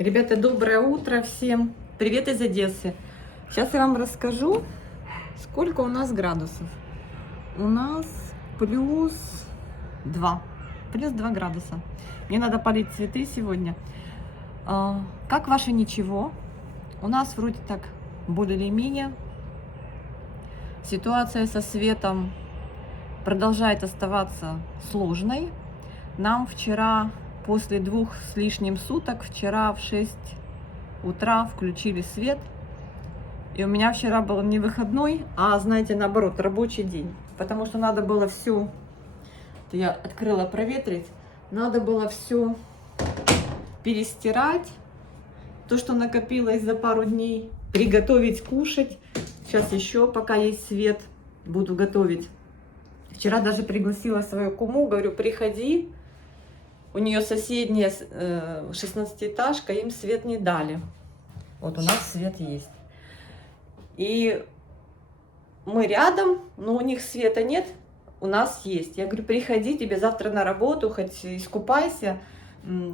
Ребята, доброе утро всем! Привет из Одессы! Сейчас я вам расскажу, сколько у нас градусов. У нас плюс 2. Плюс 2 градуса. Мне надо полить цветы сегодня. Как ваше ничего? У нас вроде так более или менее. Ситуация со светом продолжает оставаться сложной. Нам вчера, после 2 с лишним суток, вчера в 6 утра включили свет. И у меня вчера был не выходной, а, знаете, наоборот, рабочий день. Потому что надо было все, я открыла проветрить, надо было все перестирать, то, что накопилось за пару дней, приготовить кушать. Сейчас еще, пока есть свет, буду готовить. Вчера даже пригласила свою куму, говорю, приходи. У нее соседняя 16-этажка, им свет не дали. Вот у нас свет есть. И мы рядом, но у них света нет, у нас есть. Я говорю, приходи, тебе завтра на работу, хоть искупайся,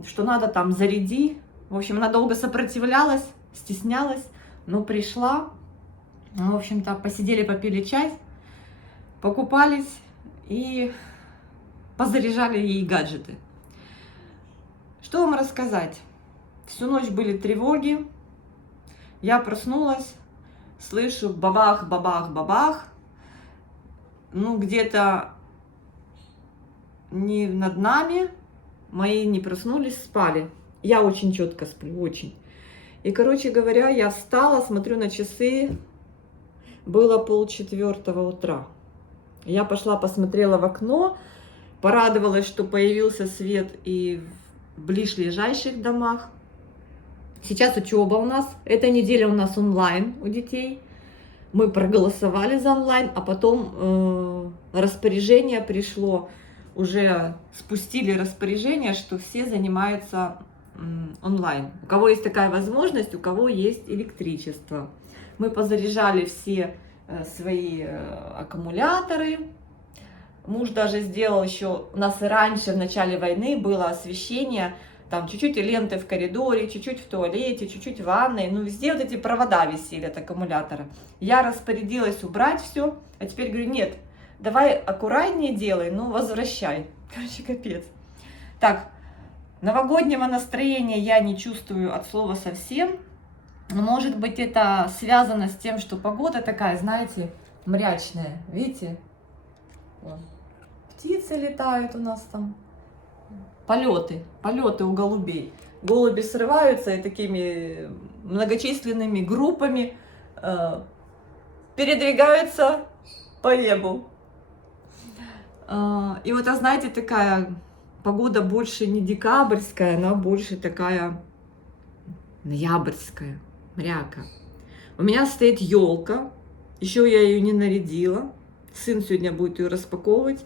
что надо там, заряди. В общем, она долго сопротивлялась, стеснялась, но пришла. В общем-то, посидели, попили чай, покупались и позаряжали ей гаджеты. Что вам рассказать? Всю ночь были тревоги. Я проснулась, слышу бабах, бабах, бабах. Ну, где-то не над нами. Мои не проснулись, спали. Я очень четко сплю, очень. И, короче говоря, я встала, смотрю на часы. Было 3:30 утра. Я пошла, посмотрела в окно. Порадовалась, что появился свет и в ближайших домах. Сейчас учеба у нас. Эта неделя у нас онлайн у детей. Мы проголосовали за онлайн, а потом распоряжение пришло. Уже спустили распоряжение, что все занимаются онлайн. У кого есть такая возможность, у кого есть электричество. Мы позаряжали все свои аккумуляторы. Муж даже сделал еще, у нас и раньше, в начале войны, было освещение, там чуть-чуть ленты в коридоре, чуть-чуть в туалете, чуть-чуть в ванной, ну везде вот эти провода висели от аккумулятора. Я распорядилась убрать все, а теперь говорю, нет, давай аккуратнее делай, но возвращай. Короче, капец. Так, новогоднего настроения я не чувствую от слова совсем. Может быть, это связано с тем, что погода такая, знаете, мрачная, видите? Вон. Птицы летают у нас там. Полеты у голубей. Голуби срываются и такими многочисленными группами передвигаются по небу. И вот, знаете, такая погода больше не декабрьская, она больше такая ноябрьская, мряка. У меня стоит елка, еще я ее не нарядила. Сын сегодня будет ее распаковывать.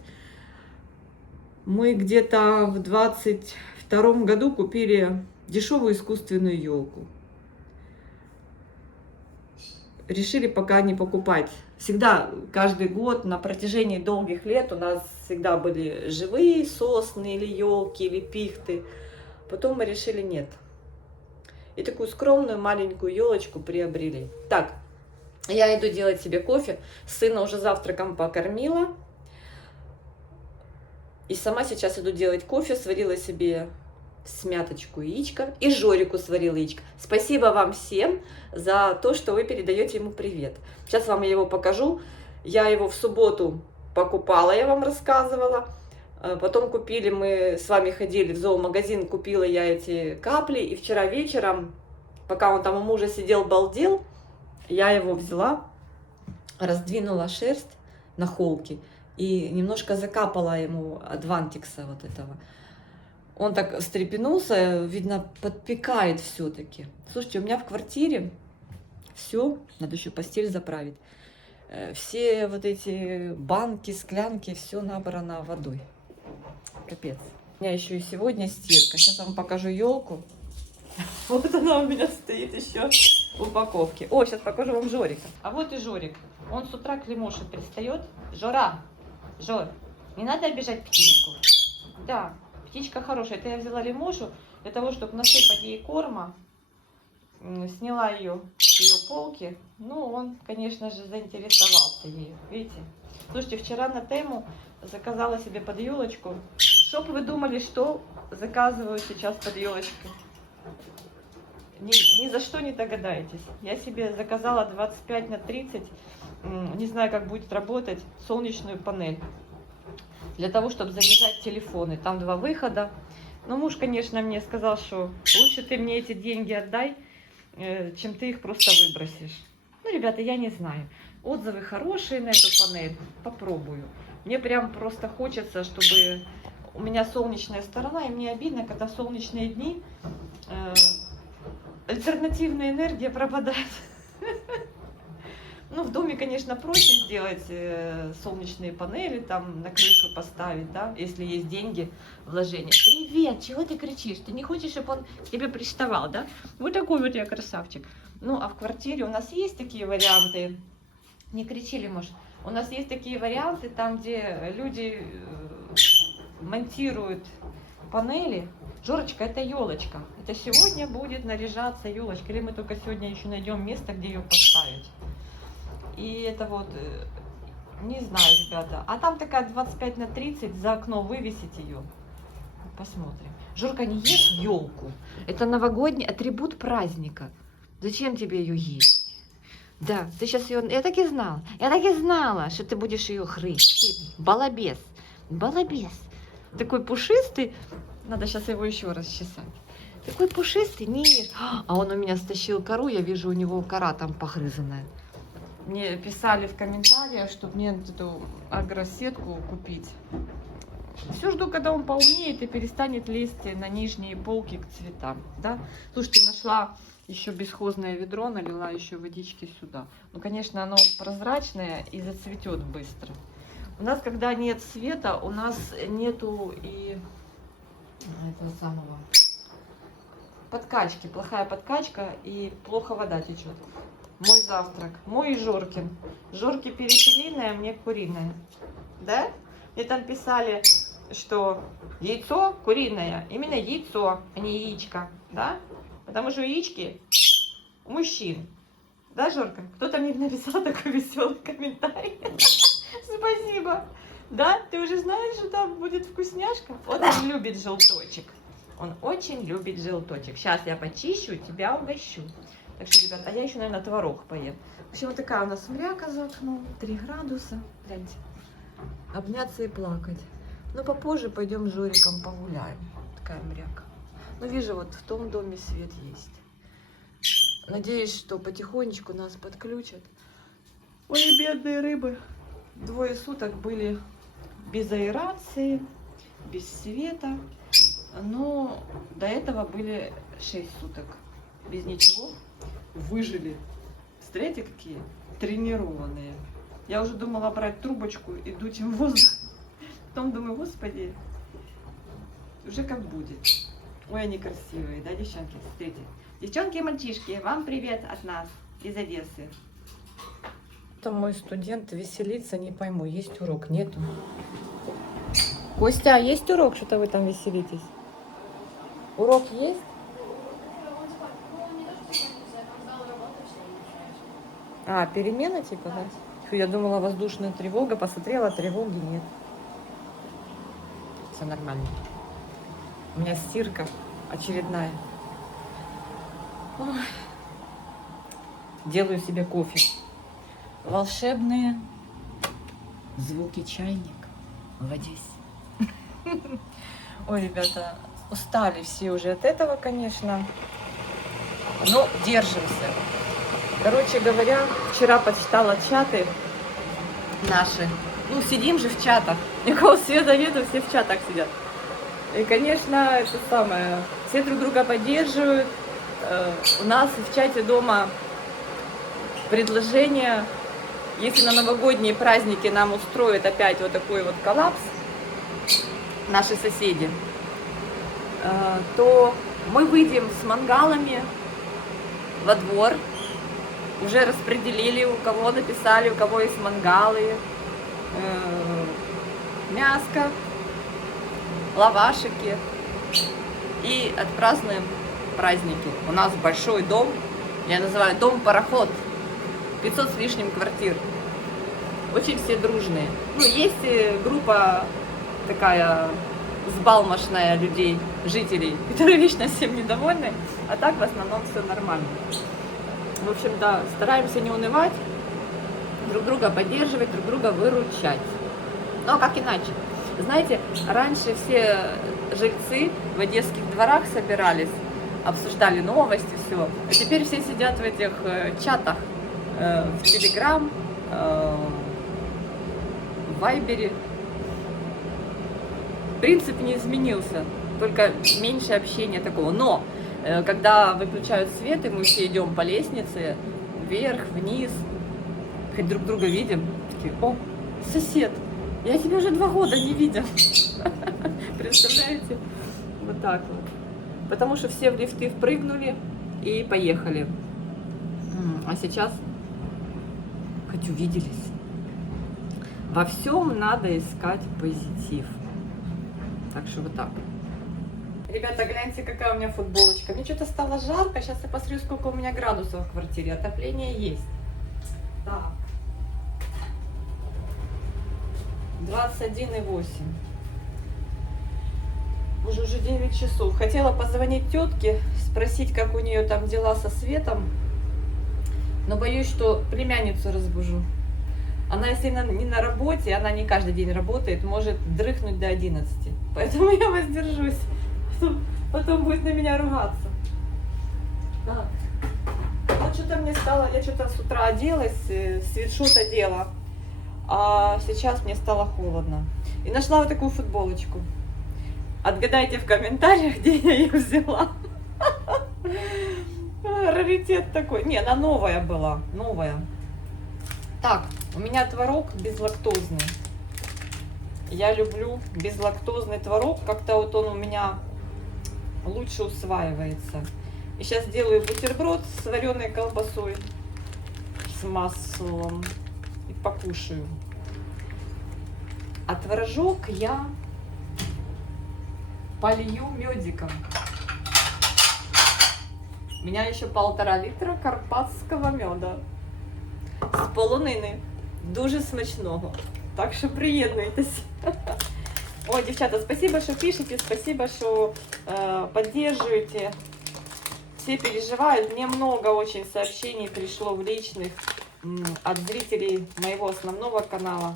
Мы где-то в 22-м году купили дешевую искусственную елку. Решили пока не покупать. Всегда, каждый год, на протяжении долгих лет у нас всегда были живые сосны или елки, или пихты. Потом мы решили нет. И такую скромную маленькую елочку приобрели. Так, я иду делать себе кофе. Сына уже завтраком покормила. И сама сейчас иду делать кофе. Сварила себе смяточку яичко. И Жорику сварила яичко. Спасибо вам всем за то, что вы передаете ему привет. Сейчас вам я его покажу. Я его в субботу покупала, я вам рассказывала. Потом купили, мы с вами ходили в зоомагазин, купила я эти капли. И вчера вечером, пока он там у мужа сидел, балдел, я его взяла, раздвинула шерсть на холке и немножко закапала ему адвантикса вот этого. Он так встрепенулся, видно, подпекает все-таки. Слушайте, у меня в квартире все, надо еще постель заправить. Все вот эти банки, склянки, все набрано водой. Капец. У меня еще и сегодня стирка. Сейчас вам покажу елку. Вот она у меня стоит еще в упаковке. О, сейчас покажу вам Жорика. А вот и Жорик. Он с утра к Лемоше пристает. Жора, Жор, не надо обижать птичку. Да, птичка хорошая. Это я взяла Лемошу для того, чтобы насыпать ей корма. сняла ее с ее полки. Ну, он, конечно же, заинтересовался ею. Видите? Слушайте, вчера на Тему заказала себе под елочку. Чтоб вы думали, что заказываю сейчас под елочкой. Ни за что не догадаетесь. Я себе заказала 25 на 30, не знаю, как будет работать, солнечную панель. Для того, чтобы заряжать телефоны. Там 2 выхода. Но муж, конечно, мне сказал, что лучше ты мне эти деньги отдай, чем ты их просто выбросишь. Ну, ребята, я не знаю. Отзывы хорошие на эту панель. Попробую. Мне прям просто хочется, чтобы у меня солнечная сторона, и мне обидно, когда в солнечные дни альтернативная энергия пропадает. Ну, в доме, конечно, проще сделать солнечные панели, там на крышу поставить, да, если есть деньги, вложения. Привет, чего ты кричишь? Ты не хочешь, чтобы он к тебе приставал, да? Вот такой вот я красавчик. Ну, а в квартире у нас есть такие варианты. Не кричили, может. У нас есть такие варианты, там, где люди монтируют панели. Жорочка, это елочка. Это сегодня будет наряжаться елочка. Или мы только сегодня еще найдем место, где ее поставить. И это вот, не знаю, ребята. А там такая 25 на 30, за окно вывесить ее. Посмотрим. Жорка, не ешь елку. Это новогодний атрибут праздника. Зачем тебе ее есть? Да, ты сейчас ее... Я так и знала, что ты будешь ее хрыть. Балабес. Балабес. Такой пушистый. Надо сейчас его еще раз чесать. Такой пушистый, не ешь. А он у меня стащил кору, я вижу, у него кора там погрызанная. Мне писали в комментариях, чтобы мне эту агросетку купить. Все жду, когда он поумнеет и перестанет лезть на нижние полки к цветам. Да? Слушайте, нашла еще бесхозное ведро, налила еще водички сюда. Ну, конечно, оно прозрачное и зацветет быстро. У нас, когда нет света, у нас нету и этого самого подкачки. Плохая подкачка и плохо вода течет. Мой завтрак. Мой и Жоркин. Жорки перепелиное, мне куриное. Да? Мне там писали, что яйцо куриное. Именно яйцо, а не яичко. Да? Потому что яички у мужчин. Да, Жорка? Кто-то мне написал такой веселый комментарий. Спасибо. Да? Ты уже знаешь, что там будет вкусняшка? Он любит желточек. Он очень любит желточек. Сейчас я почищу, тебя угощу. Так что, ребят, а я еще, наверное, творог поем. В общем, вот такая у нас мряка за окном. 3 градуса. Гляньте. Обняться и плакать. Но попозже пойдем с Жориком погуляем. Такая мряка. Ну, вижу, вот в том доме свет есть. Надеюсь, что потихонечку нас подключат. Ой, бедные рыбы. 2 суток были без аэрации, без света. Но до этого были 6 суток без ничего. Выжили. Смотрите, какие тренированные. Я уже думала брать трубочку и дуть им воздух. Потом думаю, господи, уже как будет. Ой, они красивые, да, девчонки? Смотрите. Девчонки и мальчишки, вам привет от нас из Одессы. Там мой студент веселится, не пойму, есть урок, нету. Костя, есть урок, что-то вы там веселитесь? Урок есть? А, перемена типа, да? Фу, я думала, воздушная тревога, посмотрела, тревоги нет. Все нормально. У меня стирка очередная. Ой. Делаю себе кофе. Волшебные звуки чайник в Одессе. Ой, ребята, устали все уже от этого, конечно. Но держимся. Короче говоря, вчера почитала чаты наши. Ну, сидим же в чатах. Никакого света нету, все в чатах сидят. И, конечно, это самое, все друг друга поддерживают. У нас в чате дома предложение, если на новогодние праздники нам устроят опять вот такой вот коллапс, наши соседи, то мы выйдем с мангалами во двор. Уже распределили, у кого написали, у кого есть мангалы, мяско, лавашики. И отпразднуем праздники. У нас большой дом, Я называю дом-пароход. 500 с лишним квартир. Очень все дружные. Ну, есть группа такая взбалмошная людей, жителей, которые вечно всем недовольны, а так в основном все нормально. В общем-то, стараемся не унывать, друг друга поддерживать, друг друга выручать. Ну, а как иначе? Знаете, раньше все жильцы в одесских дворах собирались, обсуждали новости, все. А теперь все сидят в этих чатах, в Телеграм, в Вайбере. Принцип не изменился, только меньше общения такого. Но, когда выключают свет, и мы все идем по лестнице, вверх, вниз, хоть друг друга видим, такие: о, сосед, я тебя уже 2 года не видел. Представляете? Вот так вот. Потому что все в лифты впрыгнули и поехали. А сейчас хоть увиделись. Во всем надо искать позитив. Так что вот так. Ребята, гляньте, какая у меня футболочка. Мне что-то стало жарко. Сейчас я посмотрю, сколько у меня градусов в квартире. Отопление есть. Так. 21,8. Уже 9 часов. Хотела позвонить тетке, спросить, как у нее там дела со светом. Но боюсь, что племянницу разбужу. Она, если не на работе, она не каждый день работает, может дрыхнуть до 11. Поэтому я воздержусь. Потом будет на меня ругаться. Так. Вот что-то мне стало, я что-то с утра оделась, свитшот одела. А сейчас мне стало холодно. И нашла вот такую футболочку. Отгадайте в комментариях, где я ее взяла. Раритет такой. Не, она новая была. Новая. Так, у меня творог безлактозный. Я люблю безлактозный творог. Как-то вот он у меня лучше усваивается. И сейчас делаю бутерброд с вареной колбасой, с маслом. И покушаю. А творожок я полью медиком. У меня еще 1,5 литра карпатского меда з полонини. Дуже смачного. Так що приєднуйтесь. Ой, девчата, спасибо, что пишете, спасибо, что поддерживаете. Все переживают. Мне много очень сообщений пришло в личных от зрителей моего основного канала.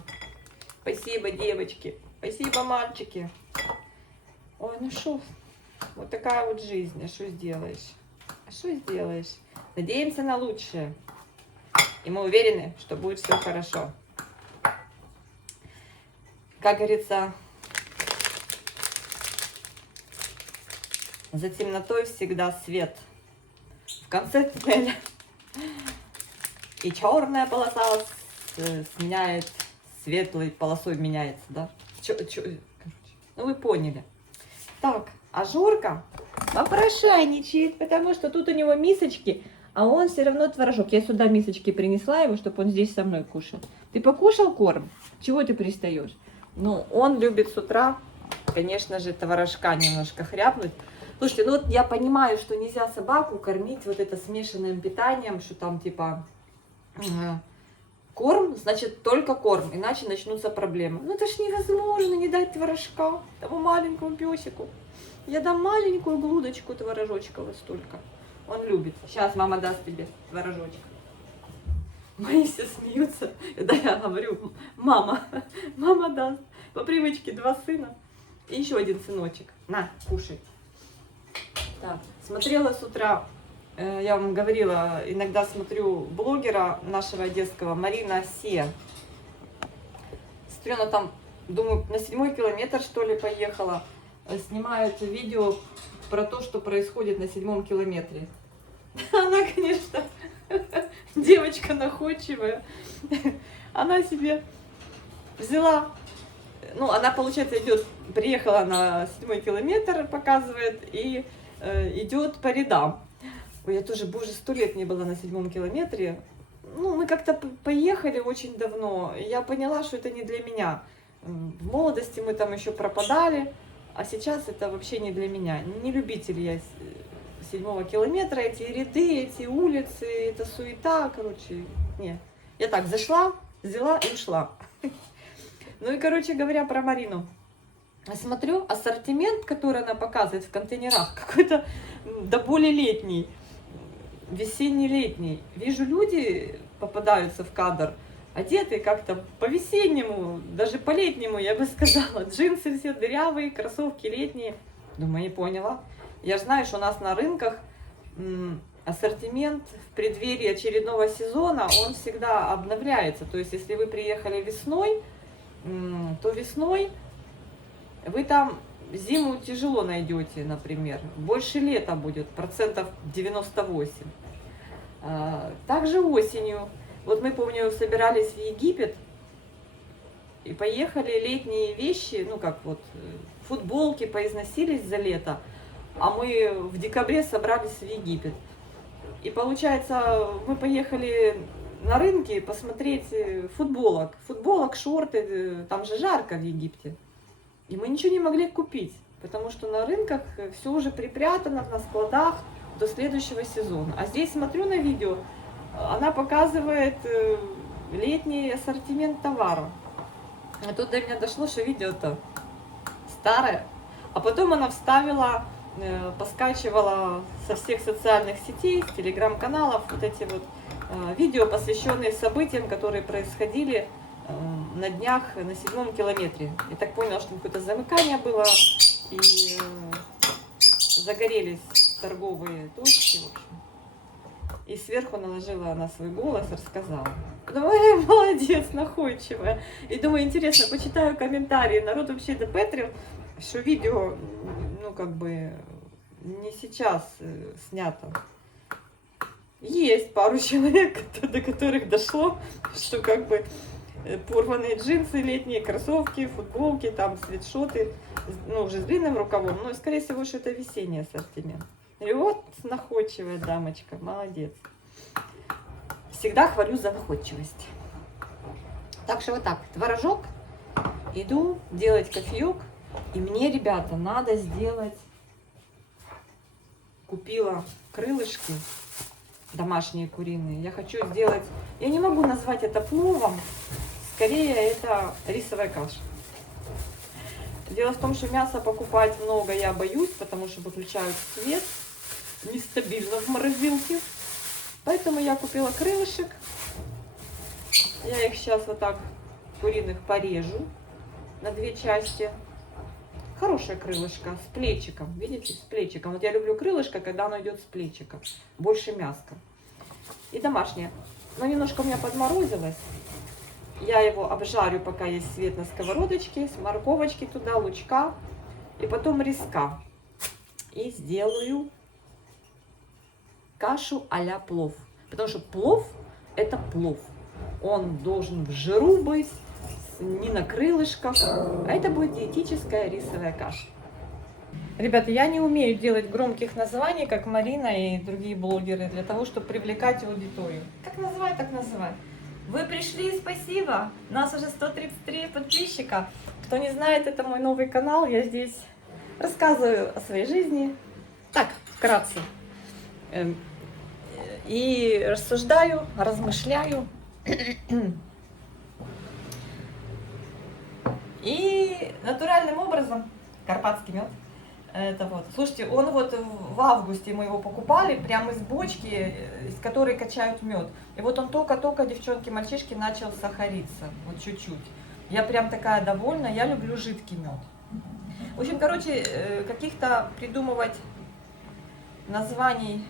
Спасибо, девочки. Спасибо, мальчики. Ой, ну шо, вот такая вот жизнь. А что сделаешь? А что сделаешь? Надеемся на лучшее. И мы уверены, что будет все хорошо. Как говорится, за темнотой всегда свет. В конце туннеля. И черная полоса сменяет, светлой полосой меняется, да? Короче, ну вы поняли. Так, а Жорка попрошайничает, потому что тут у него мисочки, а он все равно творожок. Я сюда мисочки принесла его, чтобы он здесь со мной кушал. Ты покушал корм? Чего ты пристаешь? Ну, он любит с утра, конечно же, творожка немножко хряпнуть. Слушайте, ну вот я понимаю, что нельзя собаку кормить вот это смешанным питанием, что там типа корм, значит только корм, иначе начнутся проблемы. Ну это ж невозможно не дать творожка тому маленькому песику. Я дам маленькую глудочку творожочка вот столько. Он любит. Сейчас мама даст тебе творожочек. Мои все смеются, когда я говорю: мама даст. По привычке 2 сына и еще 1 сыночек. На, кушай. Так, смотрела с утра, я вам говорила, иногда смотрю блогера нашего одесского, Марина Се. Смотрю, она там, думаю, на 7-й километр, что ли, поехала. Снимает видео про то, что происходит на 7-м километре. Она, конечно, девочка находчивая. Она себе взяла, ну, она, получается, приехала на 7-й километр, показывает, и идет по рядам. Ой, я тоже, боже, 100 лет не была на 7-м километре. Ну, мы как-то поехали очень давно, и я поняла, что это не для меня. В молодости мы там еще пропадали, а сейчас это вообще не для меня. Не любитель я 7-го километра, эти ряды, эти улицы, это суета, короче, не. Я так зашла, взяла и ушла. Ну и, короче говоря, про Марину. Смотрю, ассортимент, который она показывает в контейнерах, какой-то да более летний, весенний-летний. Вижу, люди попадаются в кадр, одеты как-то по-весеннему, даже по-летнему, я бы сказала. Джинсы все дырявые, кроссовки летние. Думаю, не поняла. Я же знаю, что у нас на рынках ассортимент в преддверии очередного сезона, он всегда обновляется. То есть, если вы приехали весной, то весной вы там зиму тяжело найдете, например. Больше лета будет, процентов 98. Также осенью. Вот мы, помню, собирались в Египет и поехали, летние вещи, ну как вот, футболки поизносились за лето, а мы в декабре собрались в Египет. И получается, мы поехали на рынке посмотреть футболок, шорты, там же жарко в Египте. И мы ничего не могли купить, потому что на рынках все уже припрятано на складах до следующего сезона. А здесь смотрю на видео, она показывает летний ассортимент товара. А тут до меня дошло, что видео-то старое. А потом она вставила, поскачивала со всех социальных сетей, с телеграм-каналов вот эти вот видео, посвященные событиям, которые происходили на днях на 7-м километре. Я так поняла, что какое-то замыкание было, и загорелись торговые точки, в общем. И сверху наложила на свой голос, рассказала. Думаю, молодец, находчивая. И думаю, интересно, почитаю комментарии. Народ вообще допетрил, что видео, ну, как бы, не сейчас снято. Есть пару человек, до которых дошло, что, как бы, порванные джинсы, летние кроссовки, футболки, там, свитшоты, ну, уже с длинным рукавом. Но, скорее всего, что это весенний ассортимент. И вот находчивая дамочка, молодец. Всегда хвалю за находчивость. Так что вот так, творожок, иду делать кофеек. И мне, ребята, надо сделать, купила крылышки домашние куриные. Я хочу сделать, я не могу назвать это пловом, скорее это рисовая каша. Дело в том, что мясо покупать много я боюсь, потому что выключают свет, нестабильно в морозилке. Поэтому я купила крылышек. Я их сейчас вот так, куриных, порежу на 2 части. Хорошее крылышко с плечиком, видите, с плечиком. Вот я люблю крылышко, когда оно идет с плечиком, больше мяска. И домашнее. Но немножко у меня подморозилось. Я его обжарю, пока есть свет на сковородочке, с морковочки туда, лучка, и потом риска. И сделаю кашу а-ля плов. Потому что плов – это плов. Он должен в жиру быть, не на крылышках. А это будет диетическая рисовая каша. Ребята, я не умею делать громких названий, как Марина и другие блогеры, для того, чтобы привлекать аудиторию. Как называть, так называть. Вы пришли, спасибо. У нас уже 133 подписчика. Кто не знает, это мой новый канал. Я здесь рассказываю о своей жизни. Так, вкратце. И рассуждаю, размышляю. И натуральным образом, карпатский мед, это вот, слушайте, он вот в августе мы его покупали, прямо из бочки, из которой качают мед. И вот он только-только, девчонки, мальчишки, начал сахариться, вот чуть-чуть. Я прям такая довольна, я люблю жидкий мед. В общем, короче, каких-то придумывать названий,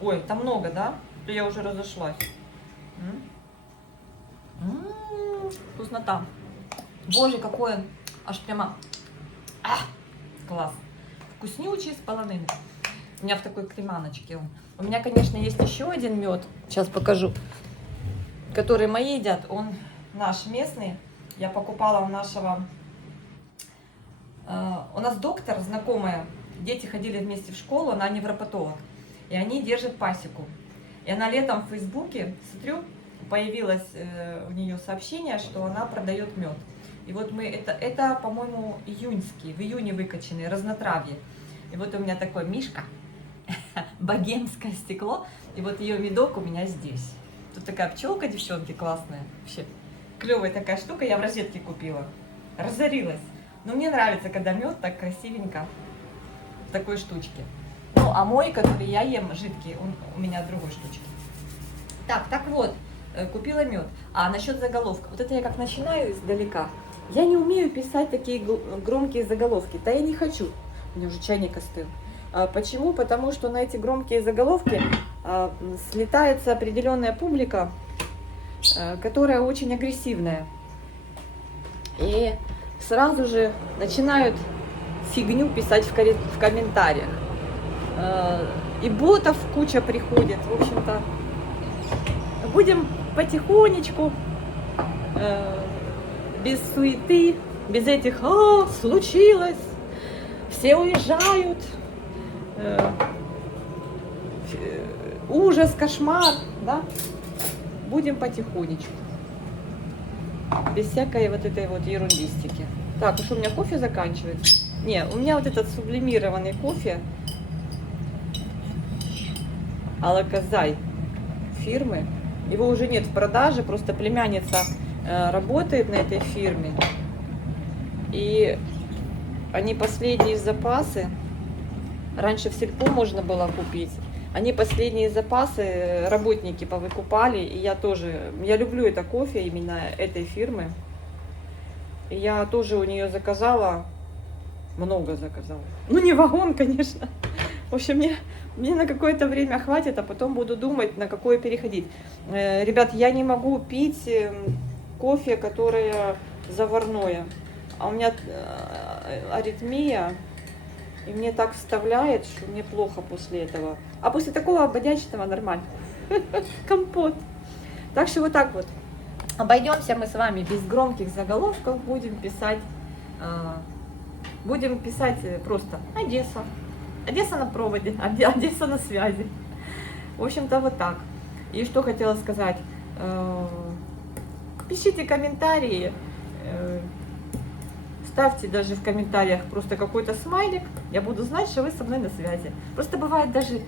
ой, там много, да? Я уже разошлась. Вкуснота. Боже, какой он, аж прямо, класс. Вкуснючий, с половиной. У меня в такой креманочке он. У меня, конечно, есть еще один мед, сейчас покажу, который мои едят. Он наш местный. Я покупала у нашего, у нас доктор, знакомая, дети ходили вместе в школу, она невропатолог. И они держат пасеку. И она летом в Фейсбуке, смотрю, появилось у нее сообщение, что она продает мед. И вот мы, это по-моему, июньский, в июне выкачанный, разнотравье. И вот у меня такой мишка. богемское стекло. И вот ее медок у меня здесь. Тут такая пчелка, девчонки, классная. Вообще клевая такая штука. Я в розетке купила. Разорилась. Но мне нравится, когда мед так красивенько в такой штучке. Ну, а мой, который я ем, жидкий, он у меня в другой штучке. Так вот, купила мед. А насчет заголовка. Вот это я как начинаю издалека. Я не умею писать такие громкие заголовки. Да я не хочу. У меня уже чайник остыл. Почему? Потому что на эти громкие заголовки слетается определенная публика, которая очень агрессивная. И сразу же начинают фигню писать в комментариях. И ботов куча приходит. В общем-то, будем потихонечку, без суеты, без этих случилось, все уезжают, ужас, кошмар, да? Будем потихонечку, без всякой вот этой вот ерундистики. Так, уж у меня кофе заканчивается. Не, у меня вот этот сублимированный кофе Алаказай фирмы. Его уже нет в продаже, просто племянница работает на этой фирме. И они последние запасы, раньше в Сельпо можно было купить, они последние запасы работники повыкупали, и я тоже, я люблю это кофе именно этой фирмы. И я тоже у нее заказала, много заказала. Ну не вагон, конечно. В общем, мне на какое-то время хватит, а потом буду думать, на какое переходить. Ребят, я не могу пить кофе, которое заварное. А у меня аритмия, и мне так вставляет, что мне плохо после этого. А после такого ободячного нормально. Компот. Так что вот так вот. Обойдемся мы с вами без громких заголовков. Будем писать просто Одесса. Одесса на проводе, Одесса на связи. В общем-то, вот так. И что хотела сказать. Пишите комментарии. Ставьте даже в комментариях просто какой-то смайлик. Я буду знать, что вы со мной на связи. Просто бывает даже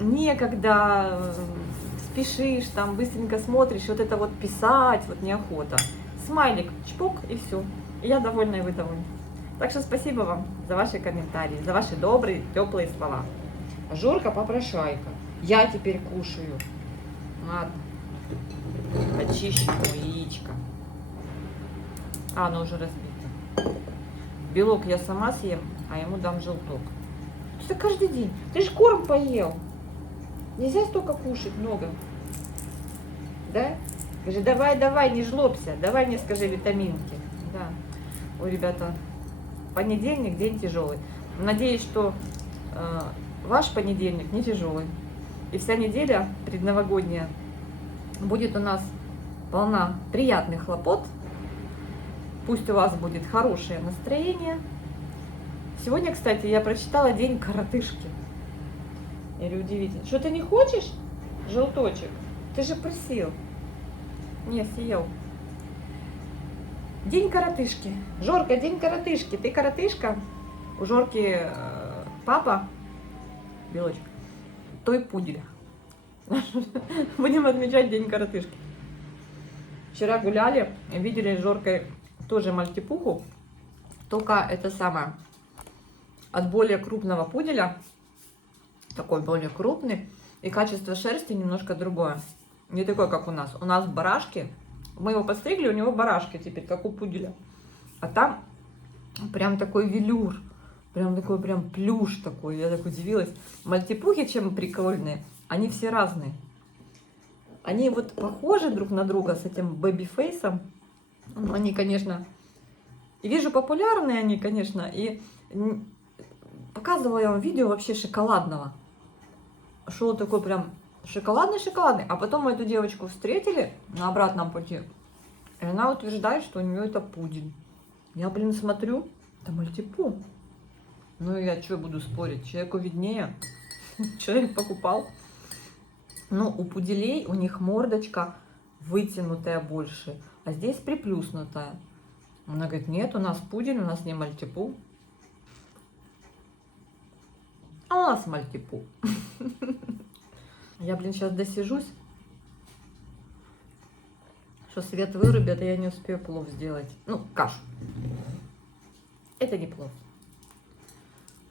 некогда, спешишь, там быстренько смотришь, вот это вот писать, вот неохота. Смайлик, чпок, и все. И я довольна, и вы довольны. Так что спасибо вам за ваши комментарии, за ваши добрые, теплые слова. Жорка-попрошайка. Я теперь кушаю. Ладно. Очищу яичко. Оно уже разбито. Белок я сама съем, а ему дам желток. Это каждый день. Ты же корм поел. Нельзя столько кушать много. Да? Скажи, давай, не жлобся. Давай мне скажи витаминки. Да. Ой, ребята, понедельник день тяжелый. Надеюсь, что ваш понедельник не тяжелый. И вся неделя предновогодняя будет у нас полна приятных хлопот. Пусть у вас будет хорошее настроение. Сегодня, кстати, я прочитала день коротышки. Или удивительно. Что, ты не хочешь желточек? Ты же просил. Не, съел. День коротышки. Жорка, день коротышки. Ты коротышка? У Жорки папа, белочек, той пудель. Будем отмечать день коротышки. Вчера гуляли, видели с Жоркой тоже мальтипуху. Только это самое, от более крупного пуделя. Такой более крупный. И качество шерсти немножко другое. Не такое, как у нас. У нас барашки. Мы его постригли, у него барашки теперь, как у пуделя. А там прям такой велюр. Прям такой прям плюш такой. Я так удивилась. Мальтипухи, чем прикольные, они все разные. Они вот похожи друг на друга с этим бэби-фейсом. Они, конечно, и вижу, популярные они, конечно. И показывала я вам видео вообще шоколадного. Шел такой прям шоколадный. А потом мы эту девочку встретили на обратном пути. И она утверждает, что у нее это пудель. Я, блин, смотрю, это мальтипу. Ну, я что буду спорить? Человеку виднее. Человек покупал. Ну, у пуделей, у них мордочка вытянутая больше. А здесь приплюснутая. Она говорит, нет, у нас пудель, у нас не мальтипу. А у нас мальтипу. Я, блин, сейчас досижусь, что свет вырубят, и я не успею плов сделать. Ну, кашу. Это не плов.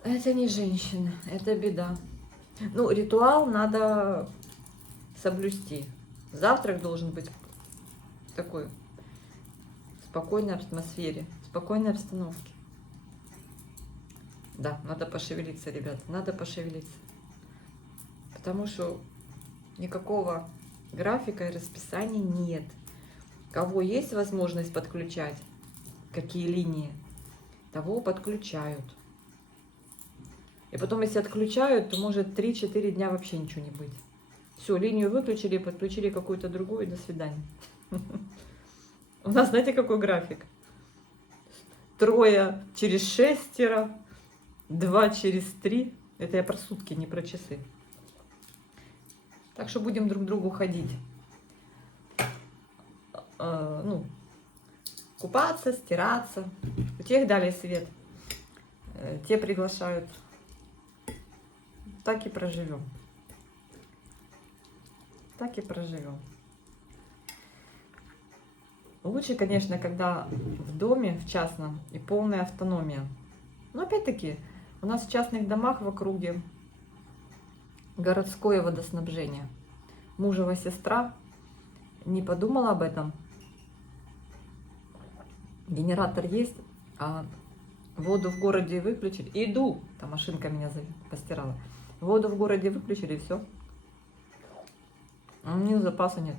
Это не женщина, это беда. Ну, ритуал надо соблюсти. Завтрак должен быть такой в спокойной атмосфере, в спокойной обстановке. Да, надо пошевелиться, ребят, надо пошевелиться. Потому что никакого графика и расписания нет. Кого есть возможность подключать, какие линии, того подключают. И потом, если отключают, то может 3-4 дня вообще ничего не быть. Все, линию выключили, подключили какую-то другую, и до свидания. У нас, знаете, какой график? 3 через 6, 2 через 3. Это я про сутки, не про часы. Так что будем друг к другу ходить. Ну, купаться, стираться. У тех дали свет. Те приглашают. Так и проживем. Так и проживем. Лучше, конечно, когда в доме, в частном, и полная автономия. Но опять-таки, у нас в частных домах в округе городское водоснабжение. Мужева сестра не подумала об этом. Генератор есть, а воду в городе выключили. Иду, там машинка меня постирала. Воду в городе выключили, и все. У них запаса нет.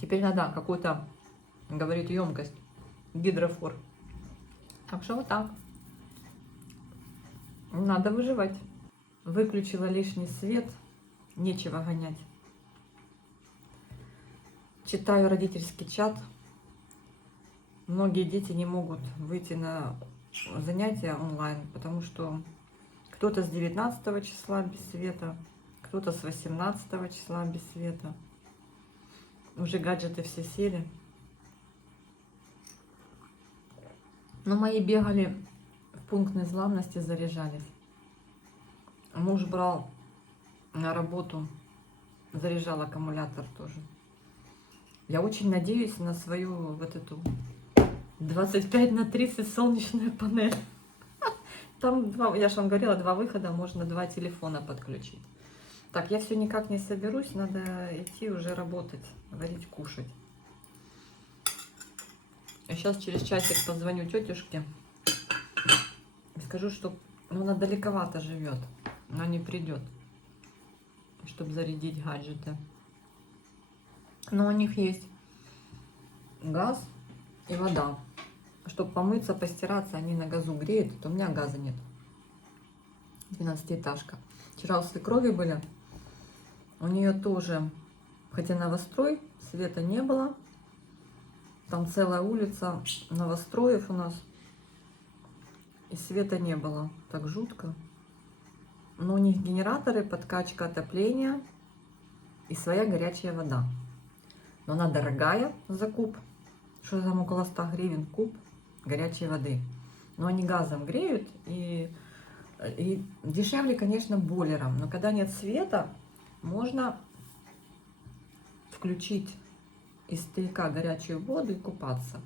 Теперь надо какую-то, говорит, емкость, гидрофор. Так что вот так. Надо выживать. Выключила лишний свет, нечего гонять. Читаю родительский чат. Многие дети не могут выйти на занятия онлайн, потому что кто-то с 19 числа без света, кто-то с 18 числа без света. Уже гаджеты все сели. Но мои бегали в пункт незламности, заряжались. Муж брал на работу, заряжал аккумулятор тоже. Я очень надеюсь на свою вот эту 25×30 солнечную панель. Там два, я же вам говорила, 2 выхода, можно 2 телефона подключить. Так, я все никак не соберусь, надо идти уже работать, варить, кушать. Я сейчас через часик позвоню тетушке и скажу, что она далековато живет, но не придет, чтобы зарядить гаджеты. Но у них есть газ и вода. Чтобы помыться, постираться, они на газу греют, то у меня газа нет. 12-этажка. Вчера у свекрови были. У нее тоже, хотя новострой, света не было. Там целая улица новостроев у нас. И света не было. Так жутко. Но у них генераторы, подкачка отопления и своя горячая вода. Но она дорогая за куб. Что там около 100 гривен куб горячей воды. Но они газом греют и дешевле, конечно, бойлером. Но когда нет света, можно включить из стояка горячую воду и купаться.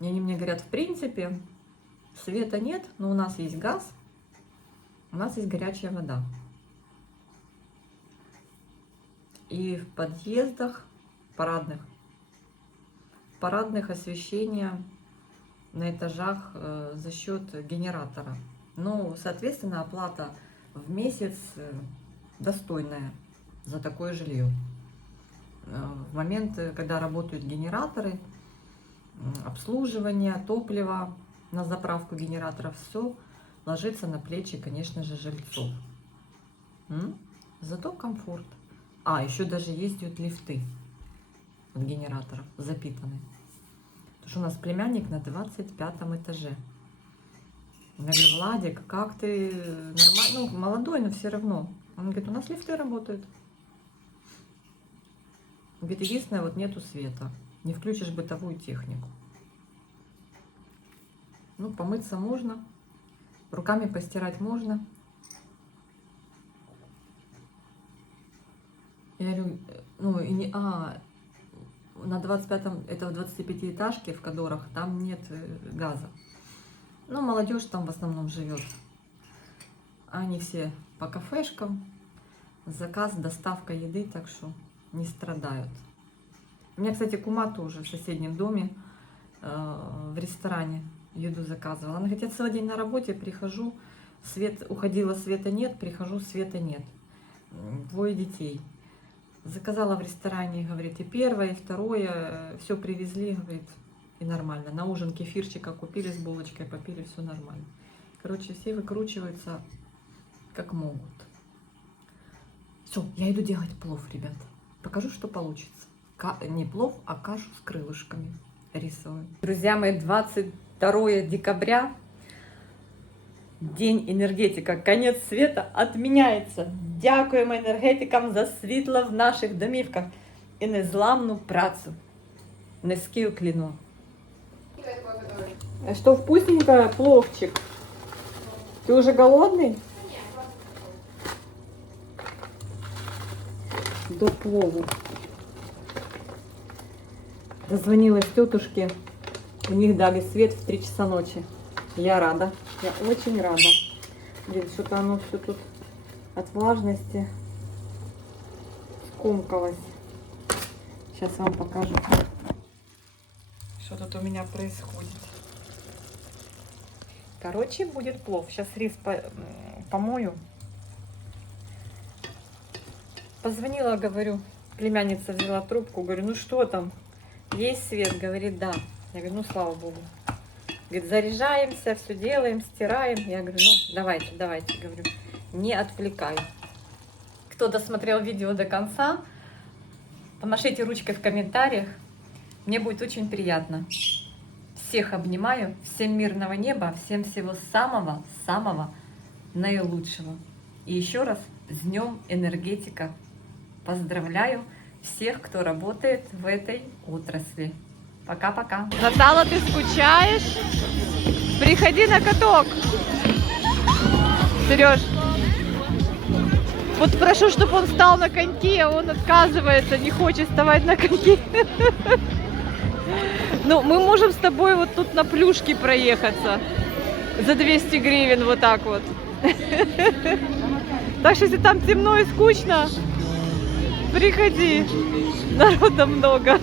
И они мне говорят, в принципе, света нет, но у нас есть газ, у нас есть горячая вода. И в подъездах парадных освещение на этажах за счет генератора. Ну, соответственно, оплата в месяц достойная за такое жилье. В момент, когда работают генераторы, обслуживание, топливо на заправку генераторов, все ложится на плечи, конечно же, жильцов. Зато комфорт. А, еще даже ездят лифты от генераторов, запитанные. Потому что у нас племянник на 25 этаже. Я говорю, Владик, как ты нормально, ну, молодой, но все равно. Он говорит, у нас лифты работают. Говорит, единственное, вот нету света. Не включишь бытовую технику. Ну, помыться можно, руками постирать можно. Я говорю, ну, и не, на 25-м, это в 25-этажке в Кадорах, там нет газа. Ну, молодежь там в основном живет. Они все по кафешкам, заказ, доставка еды, так что не страдают. У меня, кстати, кума тоже в соседнем доме, в ресторане еду заказывала. Она говорит, я целый день на работе, прихожу, уходила, света нет, прихожу, света нет. 2 детей. Заказала в ресторане, говорит, и первое, и второе, все привезли, говорит, и нормально. На ужин кефирчика купили с булочкой, попили, все нормально. Короче, все выкручиваются как могут. Все, я иду делать плов, ребят. Покажу, что получится. Не плов, а кашу с крылышками рисовую. Друзья мои, 22 декабря, День енергетика, конец света отміняється. Дякуємо енергетикам за світло в наших домівках і незламну працю. Низький уклін. Что вкусненькое, пловчик? Ты уже голодный? До плову. Дозвонилась тетушке, у них дали свет в 3 часа ночи. Я рада, я очень рада. Блин, что-то оно все тут от влажности скомкалось. Сейчас вам покажу, что тут у меня происходит. Короче, будет плов. Сейчас рис помою. Позвонила, говорю, племянница взяла трубку, говорю, ну что там, есть свет? Говорит, да. Я говорю, ну слава богу. Говорит, заряжаемся, все делаем, стираем. Я говорю, ну давайте, давайте, говорю, не отвлекай. Кто досмотрел видео до конца, помашите ручкой в комментариях. Мне будет очень приятно. Всех обнимаю, всем мирного неба, всем всего самого-самого наилучшего. И еще раз с Днем энергетика. Поздравляю всех, кто работает в этой отрасли. Пока-пока. Натала, ты скучаешь? Приходи на каток. Сереж, вот прошу, чтобы он встал на коньки, а он отказывается, не хочет вставать на коньки. Ну, мы можем с тобой вот тут на плюшке проехаться за 200 гривен вот так вот. Так что, если там темно и скучно, приходи, народа много.